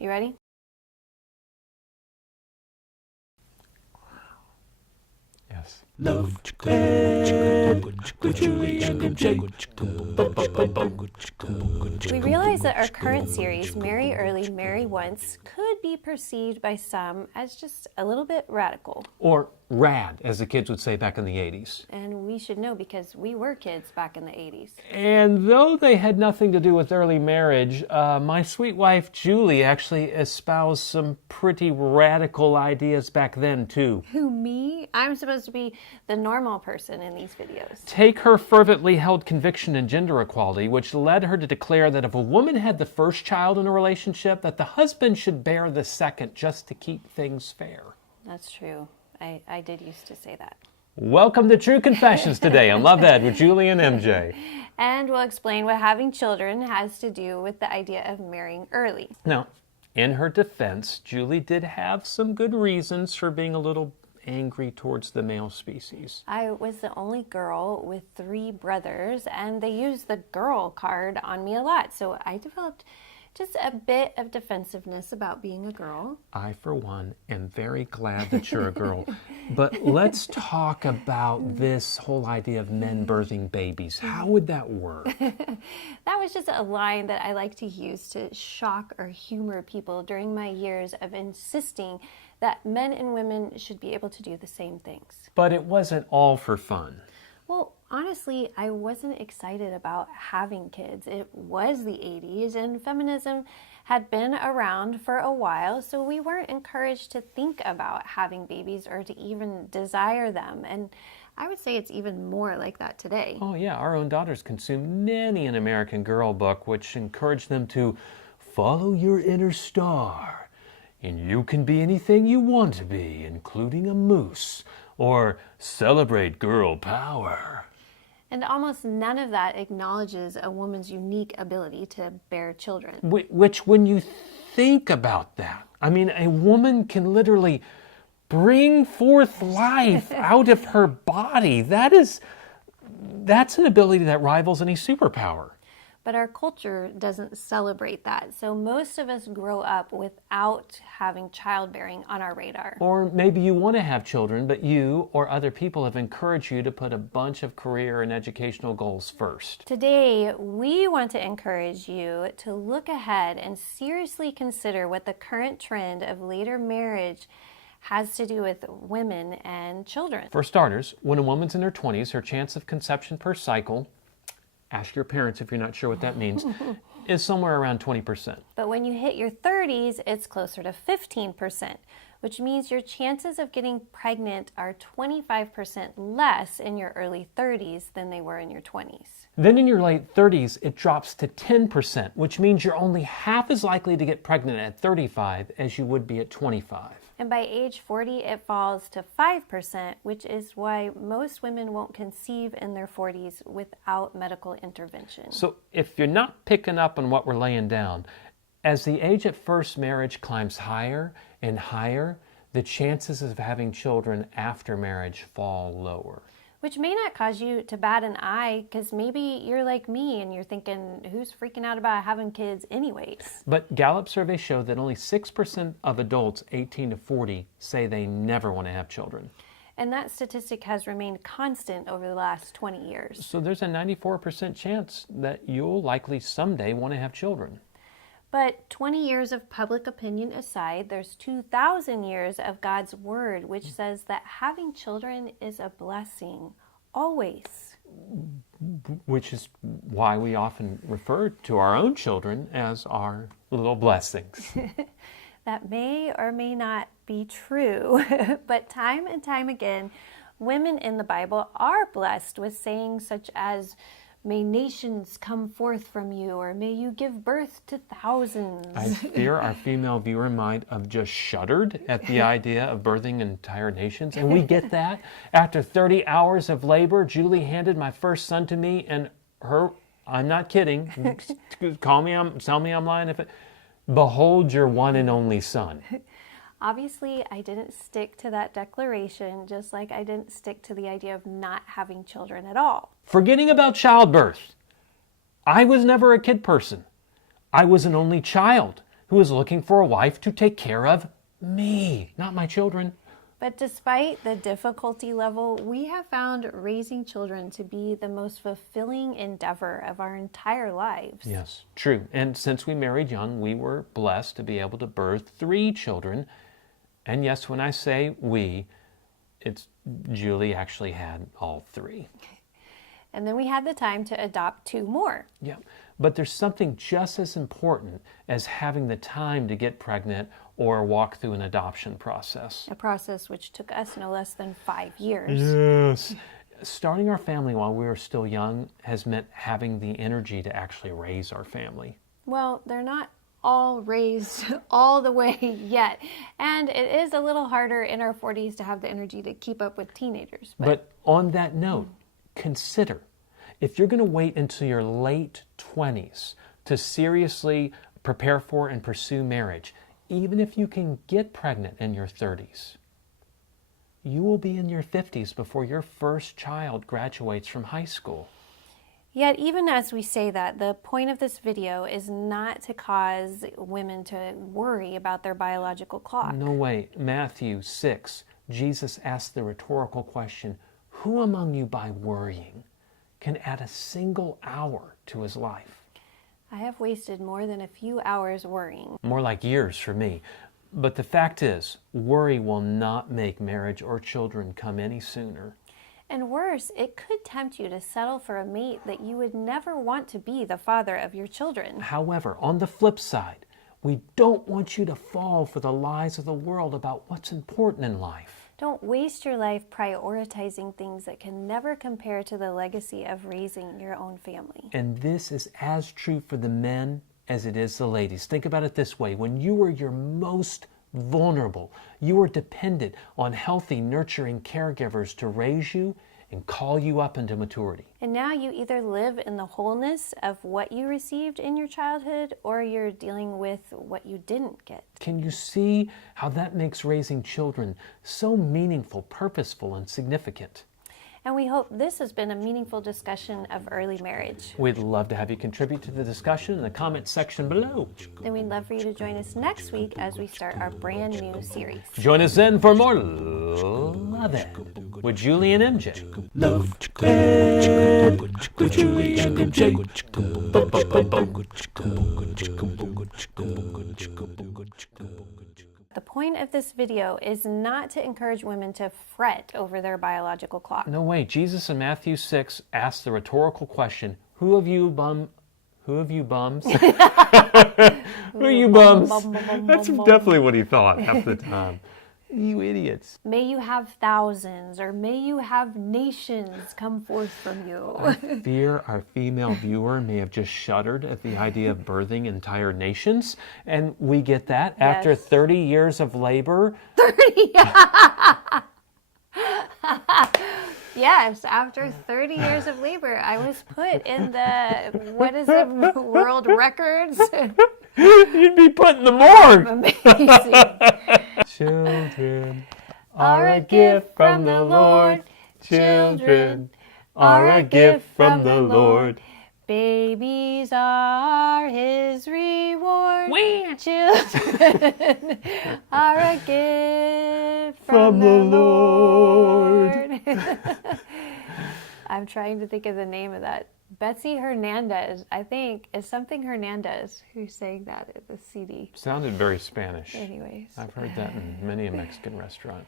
You ready? Yes. We realize that our current series, Marry Early, Marry Once, could be perceived by some as just a little bit radical. Or rad, as the kids would say back in the 80s. And we should know because we were kids back in the 80s. And though they had nothing to do with early marriage, my sweet wife Julie actually espoused some pretty radical ideas back then too. Who, me? I'm supposed to be the normal person in these videos. Take her fervently held conviction in gender equality, which led her to declare that if a woman had the first child in a relationship, that the husband should bear the second just to keep things fair. That's true. I did used to say that. Welcome to True Confessions today on Love Ed with Julie and MJ. And we'll explain what having children has to do with the idea of marrying early. Now, in her defense, Julie did have some good reasons for being a little angry towards the male species. I was the only girl with 3 brothers, and they used the girl card on me a lot. So I developed just a bit of defensiveness about being a girl. I, for one, am very glad that you're a girl. But let's talk about this whole idea of men birthing babies. How would that work? That was just a line that I like to use to shock or humor people during my years of insisting that men and women should be able to do the same things. But it wasn't all for fun. Well, honestly, I wasn't excited about having kids. It was the 80s and feminism had been around for a while, so we weren't encouraged to think about having babies or to even desire them. And I would say it's even more like that today. Oh yeah, our own daughters consume many an American Girl book which encouraged them to follow your inner star. And you can be anything you want to be, including a moose. Or celebrate girl power. And almost none of that acknowledges a woman's unique ability to bear children. Which, when you think about that, I mean, a woman can literally bring forth life out of her body. That's an ability that rivals any superpower. But our culture doesn't celebrate that. So most of us grow up without having childbearing on our radar. Or maybe you want to have children, but you or other people have encouraged you to put a bunch of career and educational goals first. Today, we want to encourage you to look ahead and seriously consider what the current trend of later marriage has to do with women and children. For starters, when a woman's in her 20s, her chance of conception per cycle, ask your parents if you're not sure what that means, is somewhere around 20%. But when you hit your 30s, it's closer to 15%, which means your chances of getting pregnant are 25% less in your early 30s than they were in your 20s. Then in your late 30s, it drops to 10%, which means you're only half as likely to get pregnant at 35 as you would be at 25. And by age 40, it falls to 5%, which is why most women won't conceive in their 40s without medical intervention. So if you're not picking up on what we're laying down, as the age at first marriage climbs higher and higher, the chances of having children after marriage fall lower. Which may not cause you to bat an eye, because maybe you're like me and you're thinking, who's freaking out about having kids anyways? But Gallup surveys show that only 6% of adults 18 to 40 say they never want to have children. And that statistic has remained constant over the last 20 years. So there's a 94% chance that you'll likely someday want to have children. But 20 years of public opinion aside, there's 2,000 years of God's word, which says that having children is a blessing, always. Which is why we often refer to our own children as our little blessings. That may or may not be true, but time and time again, women in the Bible are blessed with sayings such as, may nations come forth from you, or may you give birth to thousands. I fear our female viewer might have just shuddered at the idea of birthing entire nations. And we get that. After 30 hours of labor, Julie handed my first son to me, and I'm not kidding, tell me I'm lying behold your one and only son. Obviously, I didn't stick to that declaration, just like I didn't stick to the idea of not having children at all. Forgetting about childbirth, I was never a kid person. I was an only child. who is looking for a wife to take care of me, not my children. But despite the difficulty level, we have found raising children to be the most fulfilling endeavor of our entire lives. Yes, true. And since we married young, we were blessed to be able to birth 3 children. And yes, when I say we, it's Julie actually had all 3. And then we had the time to adopt 2 more. Yeah, but there's something just as important as having the time to get pregnant or walk through an adoption process. A process which took us no less than 5 years. Yes. Starting our family while we were still young has meant having the energy to actually raise our family. Well, they're not all raised all the way yet. And it is a little harder in our 40s to have the energy to keep up with teenagers. But on that note, consider, if you're going to wait until your late 20s to seriously prepare for and pursue marriage, even if you can get pregnant in your 30s, you will be in your 50s before your first child graduates from high school. Yet, even as we say that, the point of this video is not to cause women to worry about their biological clock. No way. Matthew 6, Jesus asked the rhetorical question, who among you by worrying can add a single hour to his life? I have wasted more than a few hours worrying. More like years for me. But the fact is, worry will not make marriage or children come any sooner. And worse, it could tempt you to settle for a mate that you would never want to be the father of your children. However, on the flip side, we don't want you to fall for the lies of the world about what's important in life. Don't waste your life prioritizing things that can never compare to the legacy of raising your own family. And this is as true for the men as it is the ladies. Think about it this way. When you were your most vulnerable, you were dependent on healthy, nurturing caregivers to raise you and call you up into maturity. And now you either live in the wholeness of what you received in your childhood, or you're dealing with what you didn't get. Can you see how that makes raising children so meaningful, purposeful, and significant? And we hope this has been a meaningful discussion of early marriage. We'd love to have you contribute to the discussion in the comment section below. Then we'd love for you to join us next week as we start our brand new series. Join us then for more Love Ed with Julie and MJ. Love Ed with Julie and MJ. The point of this video is not to encourage women to fret over their biological clock. No way. Jesus in Matthew 6 asked the rhetorical question, who of you bums? Who are you bums? That's definitely what he thought half the time. You idiots. May you have thousands, or may you have nations come forth from you. I fear our female viewer may have just shuddered at the idea of birthing entire nations. And we get that. Yes. After 30 years of labor. 30? Yes, after 30 years of labor, I was put in the, what is it, world records? You'd be put in the morgue. Amazing. Children are a gift from the Lord. Children are a gift from the Lord. Babies are his reward. Wee. Children are a gift From the Lord. I'm trying to think of the name of that. Betsy Hernandez, I think, is something Hernandez who sang that at the CD. Sounded very Spanish. Anyways. I've heard that in many a Mexican restaurant.